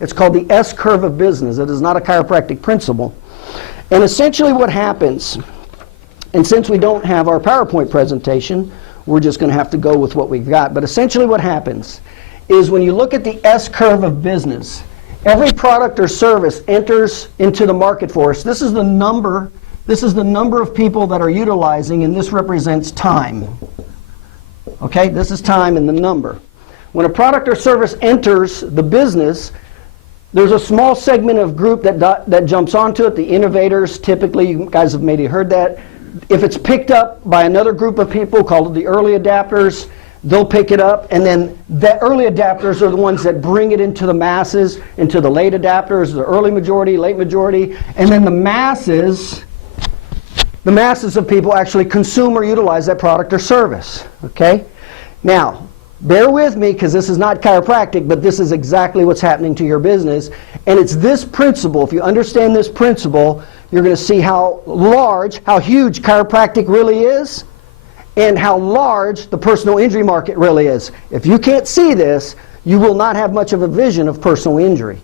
It's called the S-curve of business. It is not a chiropractic principle. And essentially what happens, and since we don't have our PowerPoint presentation, we're just going to have to go with what we've got. But essentially what happens is when you look at the S-curve of business, every product or service enters into the market for us. This is the number of people that are utilizing, and this represents time. Okay, this is time and the number. When a product or service enters the business, there's a small segment of group that jumps onto it, the innovators. Typically, you guys have maybe heard that. If it's picked up by another group of people called the early adapters, they'll pick it up, and then the early adapters are the ones that bring it into the masses, into the late adapters, the early majority, late majority, and then the masses of people actually consume or utilize that product or service. Okay? Now, bear with me because this is not chiropractic, but this is exactly what's happening to your business. And it's this principle. If you understand this principle, you're going to see how large, how huge chiropractic really is, and how large the personal injury market really is. If you can't see this, you will not have much of a vision of personal injury.